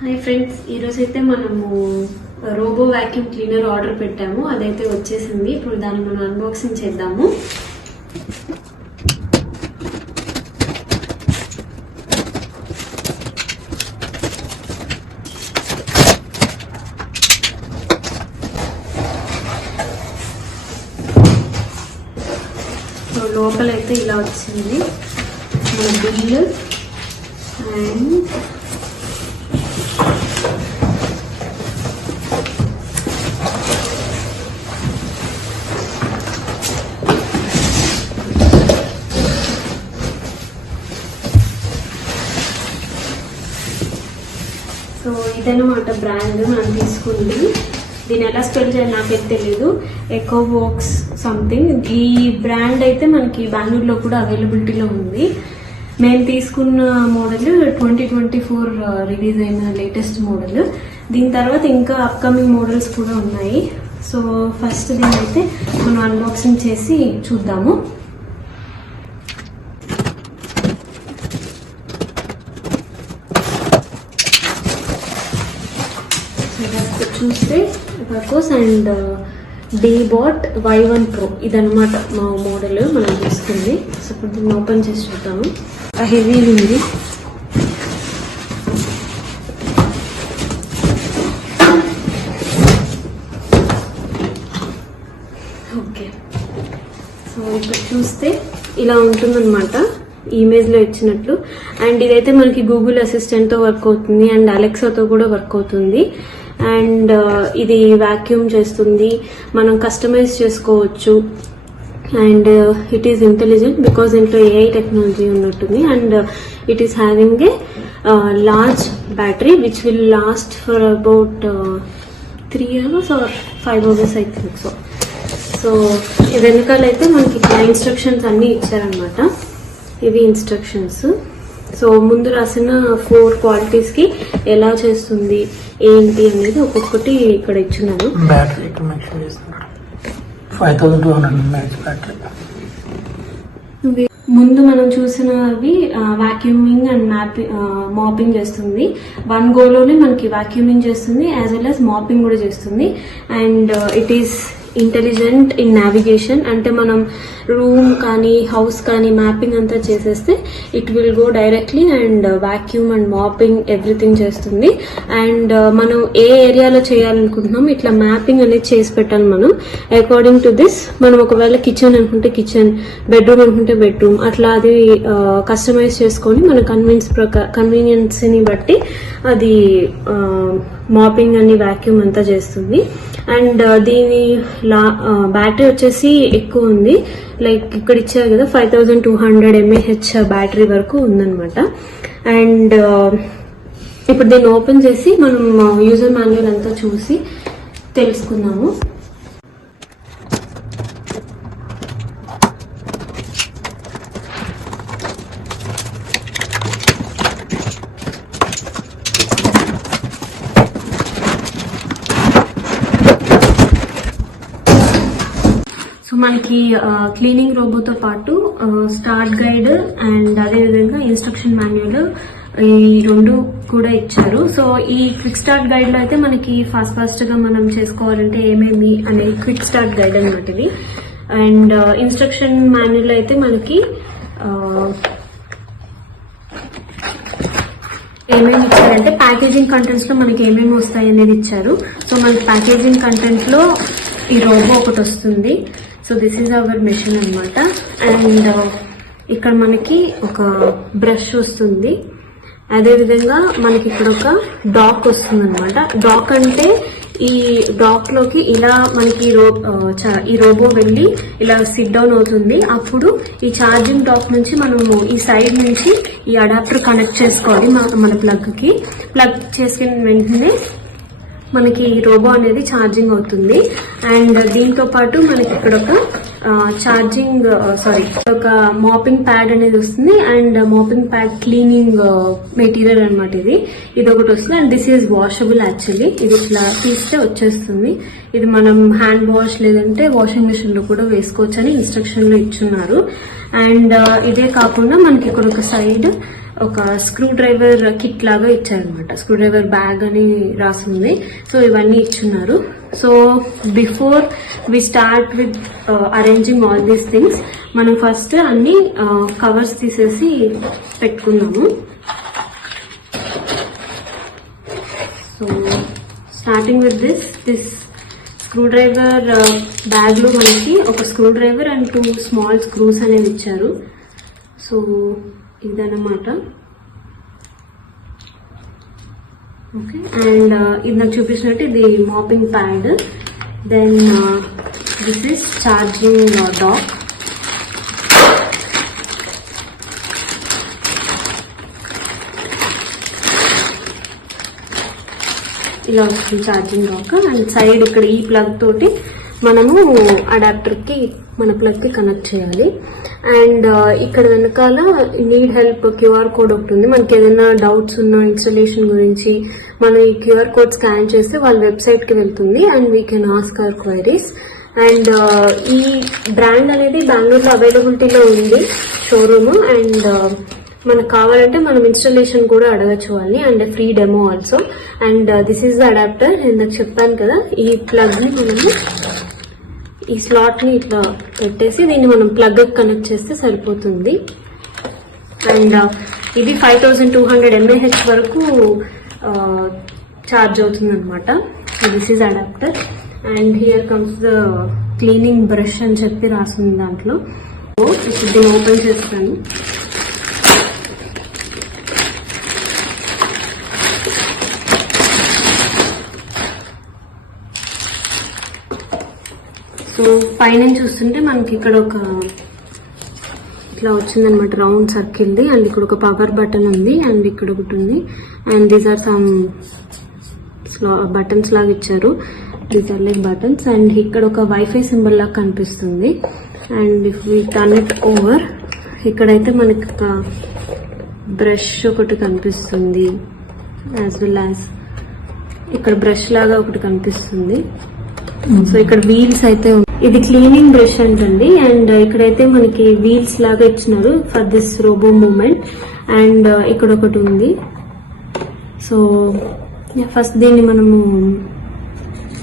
Hi friends, ఈరోజు అయితే మనము రోబో వాక్యూమ్ క్లీనర్ ఆర్డర్ పెట్టాము. అదైతే వచ్చేసింది. ఇప్పుడు దాన్ని మనం అన్బాక్సింగ్ చేద్దాము. లోపలైతే ఇలా వచ్చింది మన బిల్లు అండ్ సో ఇదన్నమాట బ్రాండ్ మనం తీసుకుంది. దీని ఎలా స్పెల్ చేయాలి నాకైతే తెలియదు. ఎకోవోక్స్ సంథింగ్. ఈ బ్రాండ్ అయితే మనకి బెంగళూరులో కూడా అవైలబిలిటీలో ఉంది. మేము తీసుకున్న మోడల్ 2024 రిలీజ్ అయిన లేటెస్ట్ మోడల్. దీని తర్వాత ఇంకా అప్కమింగ్ మోడల్స్ కూడా ఉన్నాయి. సో ఫస్ట్ దీని అయితే మనం అన్బాక్సింగ్ చేసి చూద్దాము. చూస్తే వర్కోస్ అండ్ డీబాట్ Y1 Pro ఇదన్నమాట మా మోడల్ మనం తీసుకుంది. సో ఇప్పుడు దీన్ని ఓపెన్ చేసి చూద్దాము. హెవీ ఉంది. ఓకే, సో ఇక్కడ చూస్తే ఇలా ఉంటుందన్నమాట ఇమేజ్లో ఇచ్చినట్లు. అండ్ ఇదైతే మనకి గూగుల్ అసిస్టెంట్తో వర్క్ అవుతుంది అండ్ అలెక్సాతో కూడా వర్క్ అవుతుంది. అండ్ ఇది వాక్యూమ్ చేస్తుంది, మనం కస్టమైజ్ చేసుకోవచ్చు. And it is intelligent because ఇంట్లో AI టెక్నాలజీ ఉన్నట్టుంది. And it is having a large battery which will last for about 3 hours or 5 hours I think so. So వెనకాలైతే మనకి ఇన్స్ట్రక్షన్స్ అన్నీ ఇచ్చారనమాట. ఇవి ఇన్స్ట్రక్షన్స్. సో ముందు రాసిన 4 క్వాలిటీస్ కి ఎలా చేస్తుంది ఏంటి అనేది ఒక్కొక్కటి ఇక్కడ ఇచ్చున్నాను. Battery 5200 mAh battery. ముందు మనం చూసినవి వాక్యూమింగ్ అండ్ మాపింగ్ చేస్తుంది. 1 గోలోనే మనకి వాక్యూమింగ్ చేస్తుంది యాజ్ వెల్ యాజ్ మాపింగ్ కూడా చేస్తుంది. And it is intelligent in navigation. అంటే మనం రూమ్ కానీ హౌస్ కానీ మ్యాపింగ్ అంతా చేసేస్తే it will go directly and vacuum and mopping everything చేస్తుంది. అండ్ మనం ఏ ఏరియాలో చేయాలనుకుంటున్నాం ఇట్లా మ్యాపింగ్ అనేది చేసి పెట్టాలి మనం. అకార్డింగ్ టు దిస్ మనం ఒకవేళ కిచెన్ అనుకుంటే కిచెన్, బెడ్రూమ్ అనుకుంటే బెడ్రూమ్, అట్లా అది కస్టమైజ్ చేసుకొని మన కన్వీనియన్స్ ని బట్టి అది మాపింగ్ అని వాక్యూమ్ అంతా చేస్తుంది. అండ్ దీని బ్యాటరీ వచ్చేసి ఎక్కువ ఉంది. లైక్ ఇక్కడ ఇచ్చారు కదా 5200 mAh బ్యాటరీ వరకు ఉందన్నమాట. అండ్ ఇప్పుడు దీన్ని ఓపెన్ చేసి మనం యూజర్ మాన్యువల్ అంతా చూసి తెలుసుకుందాము. సో మనకి క్లీనింగ్ రోబోతో పాటు స్టార్ట్ గైడ్ అండ్ అదేవిధంగా ఇన్స్ట్రక్షన్ మాన్యువల్ ఈ 2 కూడా ఇచ్చారు. సో ఈ క్విక్ స్టార్ట్ గైడ్ లో అయితే మనకి ఫాస్ట్ గా మనం చేసుకోవాలంటే ఏమేమి అనేది క్విక్ స్టార్ట్ గైడ్ అన్నమాట ఇది. అండ్ ఇన్స్ట్రక్షన్ మాన్యువల్ అయితే మనకి ఏమేమి ఇచ్చారంటే ప్యాకేజింగ్ కంటెంట్స్ లో మనకి ఏమేమి వస్తాయి అనేది ఇచ్చారు. సో మనకి ప్యాకేజింగ్ కంటెంట్ లో ఈ రోబో ఒకటి వస్తుంది. So this is our machine అనమాట. అండ్ ఇక్కడ మనకి ఒక బ్రష్ వస్తుంది. అదేవిధంగా మనకి ఇక్కడ ఒక డాక్ వస్తుంది అనమాట. డాక్ అంటే ఈ డాక్ లోకి ఇలా మనకి ఈ రోబో వెళ్ళి ఇలా సిట్ డౌన్ అవుతుంది. అప్పుడు ఈ ఛార్జింగ్ డాక్ నుంచి మనము ఈ సైడ్ నుంచి ఈ అడాప్టర్ కనెక్ట్ చేసుకోవాలి మన ప్లగ్ చేసుకున్న వెంటనే మనకి రోబో అనేది ఛార్జింగ్ అవుతుంది. అండ్ దీంతో పాటు మనకి ఇక్కడ ఒక ఒక మాపింగ్ ప్యాడ్ అనేది వస్తుంది. And mopping pad cleaning material అనమాట ఇది ఒకటి వస్తుంది. And this is washable actually. ఇది ఇట్లా తీస్తే వచ్చేస్తుంది. ఇది మనం హ్యాండ్ వాష్ లేదంటే వాషింగ్ మిషన్ లో కూడా వేసుకోవచ్చు అని ఇన్స్ట్రక్షన్ లో ఇచ్చున్నారు. అండ్ ఇదే కాకుండా మనకి ఇక్కడ ఒక సైడ్ ఒక స్క్రూ డ్రైవర్ కిట్ లాగా ఇచ్చారనమాట. స్క్రూ డ్రైవర్ బ్యాగ్ అని రాసింది. సో ఇవన్నీ ఇచ్చున్నారు. So before we start with arranging all these things, మనం ఫస్ట్ అన్ని కవర్స్ తీసేసి పెట్టుకున్నాము. So starting with this screwdriver bag లో మనకి ఒక screwdriver and 2 small screws అనేవి ఇచ్చారు. సో ఇదన్నమాట. ఓకే, అండ్ ఇది నాకు చూపించినట్టు ఇది mopping pad. Then this is charging dock. ఇలా వస్తుంది ఛార్జింగ్ డాక్. అండ్ సైడ్ ఇక్కడ ఈ ప్లగ్ తోటి మనము అడాప్టర్ కి మన ప్లగ్ కి కనెక్ట్ చేయాలి. అండ్ ఇక్కడ వెనకాల నీడ్ హెల్ప్ క్యూఆర్ కోడ్ ఒకటి ఉంది. మనకి ఏదైనా డౌట్స్ ఉన్న ఇన్స్టాలేషన్ గురించి మనం ఈ క్యూఆర్ కోడ్ స్కాన్ చేస్తే వాళ్ళ వెబ్సైట్ కి వెళ్తుంది and we can ask hour queries. And ఈ బ్రాండ్ అనేది బెంగళూరులో అవైలబిలిటీలో ఉంది షోరూమ్. అండ్ మనకు కావాలంటే మనం ఇన్స్టాలేషన్ కూడా అడగచ్చు వాళ్ళని, and free demo also. And this is the adapter. నేను చెప్పాను కదా, ఈ ప్లగ్ ని మనము ఈ స్లాట్ ని ఇట్లా పెట్టేసి దీన్ని మనం ప్లగ్ కనెక్ట్ చేస్తే సరిపోతుంది. అండ్ ఇది 5200 mAh వరకు ఛార్జ్ అవుతుంది అనమాట. This is adapter. And here comes the cleaning brush అని చెప్పి రాసింది దాంట్లో. ఇప్పుడు దీన్ని ఓపెన్ చేస్తాను. సో పైన చూస్తుంటే మనకి ఇక్కడ ఒక ఇట్లా వచ్చిందనమాట, రౌండ్ సర్కిల్ది. అండ్ ఇక్కడ ఒక పవర్ బటన్ ఉంది అండ్ ఇక్కడ ఒకటి ఉంది. And these are some buttons లాగా ఇచ్చారు. These are like buttons. And ఇక్కడ ఒక వైఫై సింబల్ లాగా కనిపిస్తుంది. And if we turn it over, ఇక్కడైతే మనకి ఒక బ్రష్ ఒకటి కనిపిస్తుంది, యాజ్ వెల్ యాజ్ ఇక్కడ బ్రష్ లాగా ఒకటి కనిపిస్తుంది. సో ఇక్కడ వీల్స్ అయితే ఇది క్లీనింగ్ బ్రష్ అంటండి. అండ్ ఇక్కడైతే మనకి వీల్స్ లాగా ఇచ్చినారు for this robot movement. And ఇక్కడ ఒకటి ఉంది. సో ఫస్ట్ దీన్ని మనము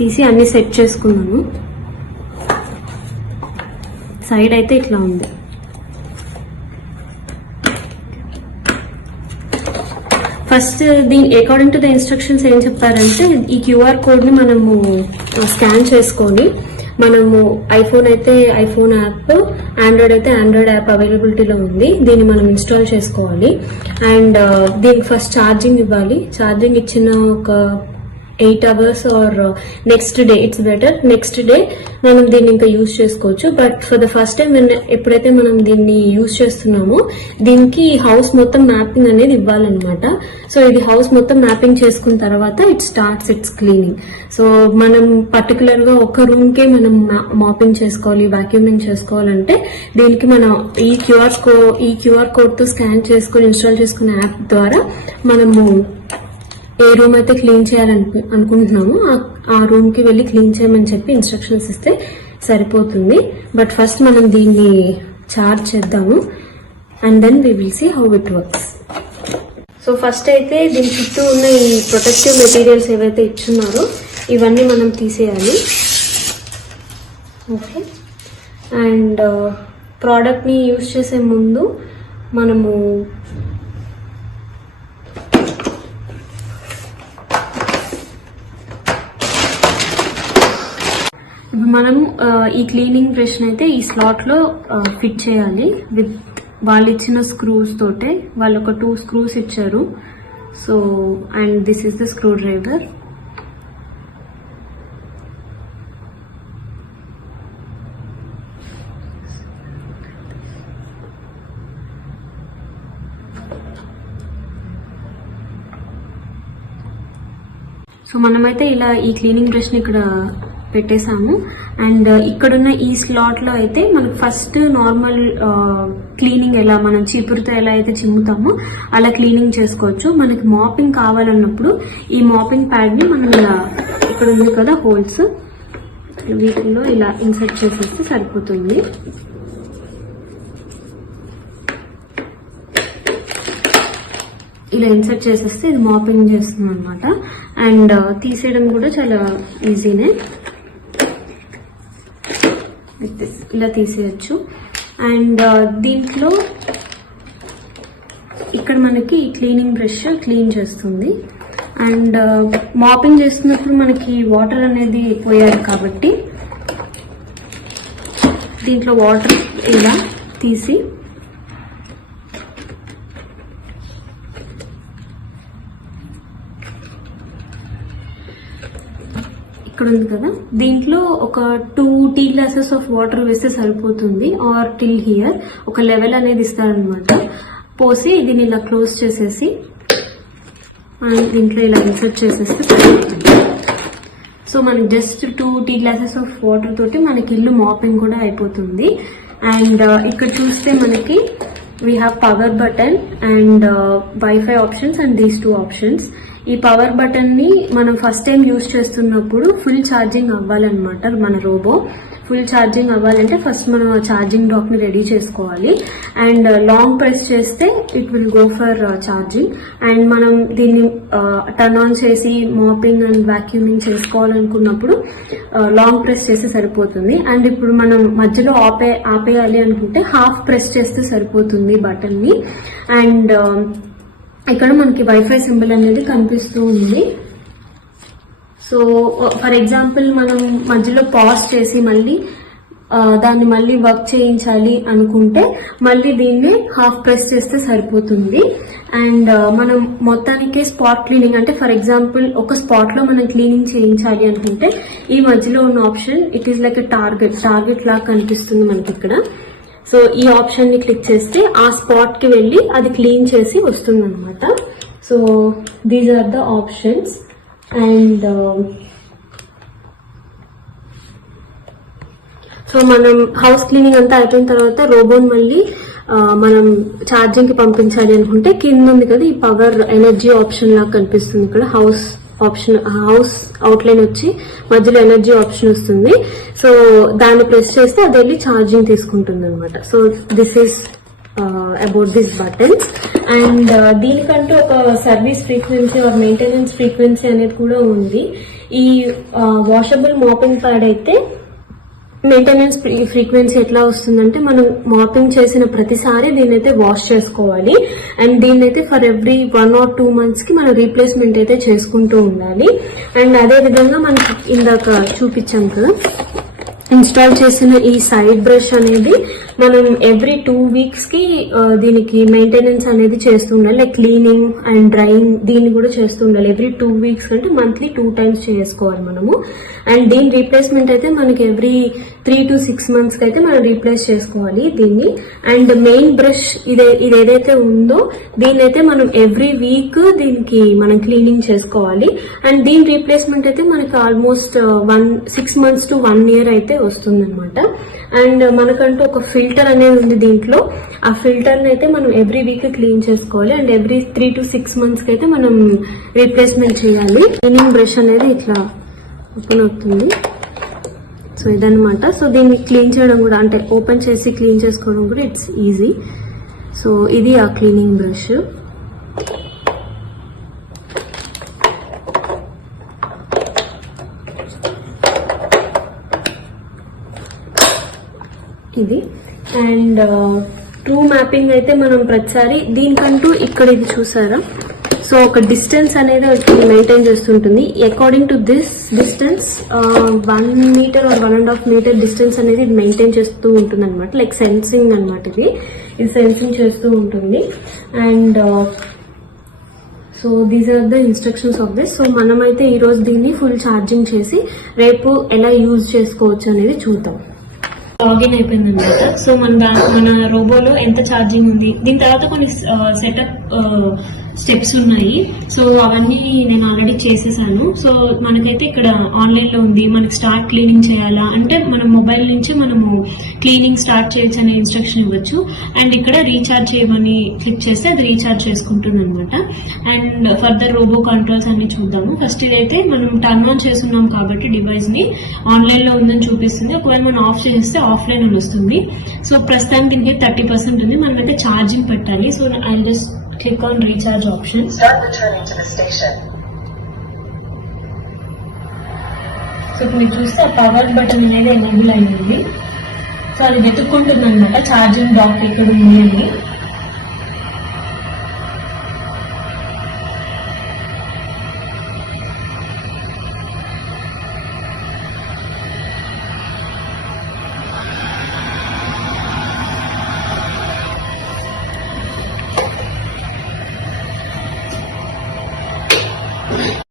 తీసి అన్ని సెట్ చేసుకున్నాము. సైడ్ అయితే ఇట్లా ఉంది. ఫస్ట్ దీని అకార్డింగ్ టు ద ఇన్స్ట్రక్షన్స్ ఏం చెప్పారంటే, ఈ క్యూఆర్ కోడ్ ని మనము స్కాన్ చేసుకొని మనము ఐఫోన్ అయితే ఐఫోన్ యాప్, ఆండ్రాయిడ్ అయితే ఆండ్రాయిడ్ యాప్ అవైలబిలిటీలో ఉంది. దీన్ని మనం ఇన్స్టాల్ చేసుకోవాలి. అండ్ దీనికి ఫస్ట్ ఛార్జింగ్ ఇవ్వాలి. ఛార్జింగ్ ఇచ్చిన ఒక 8 hours or next day, it's better next day మనం దీన్ని ఇంకా యూజ్ చేసుకోవచ్చు. But for the first time ఎప్పుడైతే మనం దీన్ని యూజ్ చేస్తున్నామో దీనికి హౌస్ మొత్తం మ్యాపింగ్ అనేది ఇవ్వాలన్నమాట. సో ఇది హౌస్ మొత్తం మ్యాపింగ్ చేసుకున్న తర్వాత it starts it's cleaning. So మనం పర్టికులర్ గా ఒక రూమ్ కే మనం మాపింగ్ చేసుకోవాలి, వాక్యూమింగ్ చేసుకోవాలంటే దీనికి మనం ఈ క్యూఆర్ కోడ్ తో స్కాన్ చేసుకుని ఇన్స్టాల్ చేసుకున్న యాప్ ద్వారా మనము ఏ రూమ్ అయితే క్లీన్ అనుకుంటున్నామో ఆ రూమ్ కి వెళ్ళి క్లీన్ చేయమని చెప్పి ఇన్స్ట్రక్షన్స్ ఇస్తే సరిపోతుంది. బట్ ఫస్ట్ మనం దీన్ని చార్జ్ చేద్దాము and then we will see how it works. So first అయితే దీని చుట్టూ ఉన్న ఈ ప్రొటెక్టివ్ మెటీరియల్స్ ఏవైతే ఇచ్చున్నారో ఇవన్నీ మనం తీసేయాలి. ఓకే, అండ్ ప్రోడక్ట్ ని యూజ్ చేసే ముందు మనము ఈ క్లీనింగ్ బ్రష్ అయితే ఈ స్లాట్ లో ఫిట్ చేయాలి విత్ వాళ్ళు ఇచ్చిన స్క్రూస్ తోటే. వాళ్ళు ఒక 2 స్క్రూస్ ఇచ్చారు. So and this is the screw driver. So మనమైతే ఇలా ఈ క్లీనింగ్ బ్రష్ ని ఇక్కడ పెట్టేసాము. అండ్ ఇక్కడున్న ఈ స్లాట్ లో అయితే మనకు ఫస్ట్ నార్మల్ క్లీనింగ్ ఎలా మనం చీపురుతో ఎలా అయితే చిమ్ముతామో అలా క్లీనింగ్ చేసుకోవచ్చు. మనకి మాపింగ్ కావాలన్నప్పుడు ఈ మాపింగ్ ప్యాడ్ ని మనం ఇలా ఇక్కడ ఉంది కదా హోల్స్, వీటిలో ఇలా ఇన్సర్ట్ చేసేస్తే సరిపోతుంది. ఇలా ఇన్సర్ట్ చేసేస్తే ఇది మాపింగ్ చేస్తుంది అనమాట. అండ్ తీసేయడం కూడా చాలా ఈజీనే, ఇలా తీసేయచ్చు. అండ్ దీంట్లో ఇక్కడ మనకి క్లీనింగ్ బ్రష్ క్లీన్ చేస్తుంది. అండ్ మాపింగ్ చేస్తున్నప్పుడు మనకి వాటర్ అనేది పోయాలి కాబట్టి దీంట్లో వాటర్ ఇలా తీసి ఇక్కడ ఉంది కదా, దీంట్లో ఒక 2 టీ గ్లాసెస్ ఆఫ్ వాటర్ వేస్తే సరిపోతుంది. ఆర్ టిల్ హియర్ ఒక లెవెల్ అనేది ఇస్తారనమాట. పోసి దీన్ని ఇలా క్లోజ్ చేసేసి మనం దీంట్లో ఇలా ఇన్సర్ట్ చేసేస్తే సరిపోతుంది. సో మనకి just 2 tea glasses of water తోటి మనకి ఇల్లు మాపింగ్ కూడా అయిపోతుంది. అండ్ ఇక్కడ చూస్తే మనకి we have power button and wifi options and these 2 options. ఈ పవర్ బటన్ ని మనం ఫస్ట్ టైం యూజ్ చేస్తున్నప్పుడు ఫుల్ ఛార్జింగ్ అవ్వాలన్నమాట. మన రోబో ఫుల్ ఛార్జింగ్ అవ్వాలంటే ఫస్ట్ మనం ఛార్జింగ్ డాక్ ని రెడీ చేసుకోవాలి. అండ్ లాంగ్ ప్రెస్ చేస్తే it will go for charging. And మనం దీన్ని టర్న్ ఆన్ చేసి మాపింగ్ అండ్ వాక్యూమింగ్ చేసుకోవాలనుకున్నప్పుడు లాంగ్ ప్రెస్ చేస్తే సరిపోతుంది. అండ్ ఇప్పుడు మనం మధ్యలో ఆపేయాలి అనుకుంటే హాఫ్ ప్రెస్ చేస్తే సరిపోతుంది బటన్ ని. అండ్ ఇక్కడ మనకి వైఫై సింబల్ అనేది కనిపిస్తూ ఉంది. సో ఫర్ ఎగ్జాంపుల్ మనం మధ్యలో పాజ్ చేసి మళ్ళీ దాన్ని మళ్ళీ వర్క్ చేయించాలి అనుకుంటే మళ్ళీ దీన్ని హాఫ్ ప్రెస్ చేస్తే సరిపోతుంది. అండ్ మనం మొత్తానికి స్పాట్ క్లీనింగ్ అంటే ఫర్ ఎగ్జాంపుల్ ఒక స్పాట్ లో మనం క్లీనింగ్ చేయించాలి అనుకుంటే ఈ మధ్యలో ఉన్న option it is like target లాగా కనిపిస్తుంది మనకి ఇక్కడ. సో ఈ ఆప్షన్ ని క్లిక్ చేస్తే ఆ స్పాట్ కి వెళ్ళి అది క్లీన్ చేసి వస్తుంది అనమాట. So these are the options. And so మనం హౌస్ క్లీనింగ్ అంతా అయిపోయిన తర్వాత రోబోన్ మళ్ళీ మనం ఛార్జింగ్ కి పంపించాలి అనుకుంటే కింద ఉంది కదా ఈ పవర్ ఎనర్జీ ఆప్షన్ లాగా కనిపిస్తుంది. ఇక్కడ హౌస్ అవుట్లైన్ వచ్చి మధ్యలో ఎనర్జీ ఆప్షన్ వస్తుంది. సో దాన్ని ప్రెస్ చేస్తే అది వెళ్ళి ఛార్జింగ్ తీసుకుంటుంది అనమాట. So this is about this buttons. And దీనికంటూ ఒక service frequency or maintenance frequency అనేది కూడా ఉంది. ఈ వాషబుల్ మాపింగ్ ప్యాడ్ అయితే మెయింటెనెన్స్ ఫ్రీక్వెన్సీ ఎట్లా వస్తుందంటే మనం మాపింగ్ చేసిన ప్రతిసారి దీన్నైతే వాష్ చేసుకోవాలి. అండ్ దీన్నైతే ఫర్ ఎవ్రీ 1 or 2 months కి మనం రీప్లేస్మెంట్ అయితే చేసుకుంటూ ఉండాలి. అండ్ అదే విధంగా మనకి ఇందాక చూపించాం కదా ఇన్స్టాల్ చేసిన ఈ సైడ్ బ్రష్ అనేది మనం ఎవ్రీ 2 weeks కి దీనికి మెయింటెనెన్స్ అనేది చేస్తూ ఉండాలి. లైక్ క్లీనింగ్ అండ్ డ్రైయింగ్ దీన్ని కూడా చేస్తూ ఉండాలి. ఎవ్రీ 2 weeks అంటే మంత్లీ 2 times చేసుకోవాలి మనము. అండ్ దీని రీప్లేస్మెంట్ అయితే మనకి ఎవ్రీ 3 to 6 months కి అయితే మనం రీప్లేస్ చేసుకోవాలి దీన్ని. అండ్ మెయిన్ బ్రష్ ఇదేదైతే ఉందో దీన్నైతే మనం ఎవ్రీ వీక్ దీనికి మనం క్లీనింగ్ చేసుకోవాలి. అండ్ దీని రీప్లేస్మెంట్ అయితే మనకి ఆల్మోస్ట్ 6 months to 1 year అయితే వస్తుంది అనమాట. అండ్ మనకంటూ ఒక ఫిల్టర్ అనేది ఉంది దీంట్లో. ఆ ఫిల్టర్ ని అయితే మనం ఎవ్రీ వీక్ క్లీన్ చేసుకోవాలి. అండ్ ఎవ్రీ 3 to 6 months కి అయితే మనం రీప్లేస్మెంట్ చేయాలి. క్లీనింగ్ బ్రష్ అనేది ఇట్లా ఓపెన్ అవుతుంది. సో ఇదనమాట. సో దీన్ని క్లీన్ చేయడం కూడా అంటే ఓపెన్ చేసి క్లీన్ చేసుకోవడం కూడా ఇట్స్ ఈజీ. సో ఇది ఆ క్లీనింగ్ బ్రష్. ఇది అండ్ ట్రూ మ్యాపింగ్ అయితే మనం ప్రతిసారి దీనికంటూ ఇక్కడ ఇది చూసారా. సో ఒక డిస్టెన్స్ అనేది మెయింటైన్ చేస్తుంటుంది. According to this distance 1 meter or 1.5 meter distance అనేది ఇది మెయింటైన్ చేస్తూ ఉంటుంది అనమాట. లైక్ సెన్సింగ్ అనమాట. ఇది సెన్సింగ్ చేస్తూ ఉంటుంది. And so these are the instructions of this. So మనమైతే ఈ రోజు దీన్ని ఫుల్ ఛార్జింగ్ చేసి రేపు ఎలా యూజ్ చేసుకోవచ్చు అనేది చూద్దాం. లాగిన్ అయిపోయింది అనమాట. సో మన రోబోలో ఎంత ఛార్జింగ్ ఉంది, దీని తర్వాత కొన్ని సెటప్ స్టెప్స్ ఉన్నాయి. సో అవన్నీ నేను ఆల్రెడీ చేసేసాను. సో మనకైతే ఇక్కడ ఆన్లైన్ లో ఉంది. మనకి స్టార్ట్ క్లీనింగ్ చేయాలా అంటే మన మొబైల్ నుంచి మనము క్లీనింగ్ స్టార్ట్ చేయొచ్చు అనే ఇన్స్ట్రక్షన్ ఇవ్వచ్చు. అండ్ ఇక్కడ రీఛార్జ్ చేయమని క్లిక్ చేస్తే అది రీఛార్జ్ చేసుకుంటుంది అనమాట. అండ్ ఫర్దర్ రోబో కంట్రోల్స్ అన్ని చూద్దాము. ఫస్ట్ ఇదైతే మనం టర్న్ ఆన్ చేస్తున్నాం కాబట్టి డివైస్ ని ఆన్లైన్ లో ఉందని చూపిస్తుంది. ఒకవేళ మనం ఆఫ్ చేస్తే ఆఫ్లైన్ అని వస్తుంది. సో ప్రస్తుతానికి దీనికి 30% ఉంది. మనమైతే ఛార్జింగ్ పెట్టాలి. So I just click on recharge option. Start returning to the station. So ఇప్పుడు మీరు చూస్తే ఆ పవర్ బటన్ అనేది ఎనేబుల్ అయింది. సో అది వెతుక్కుంటుంది అనమాట ఛార్జింగ్ డాక్ ఎక్కడ ఉంది అని.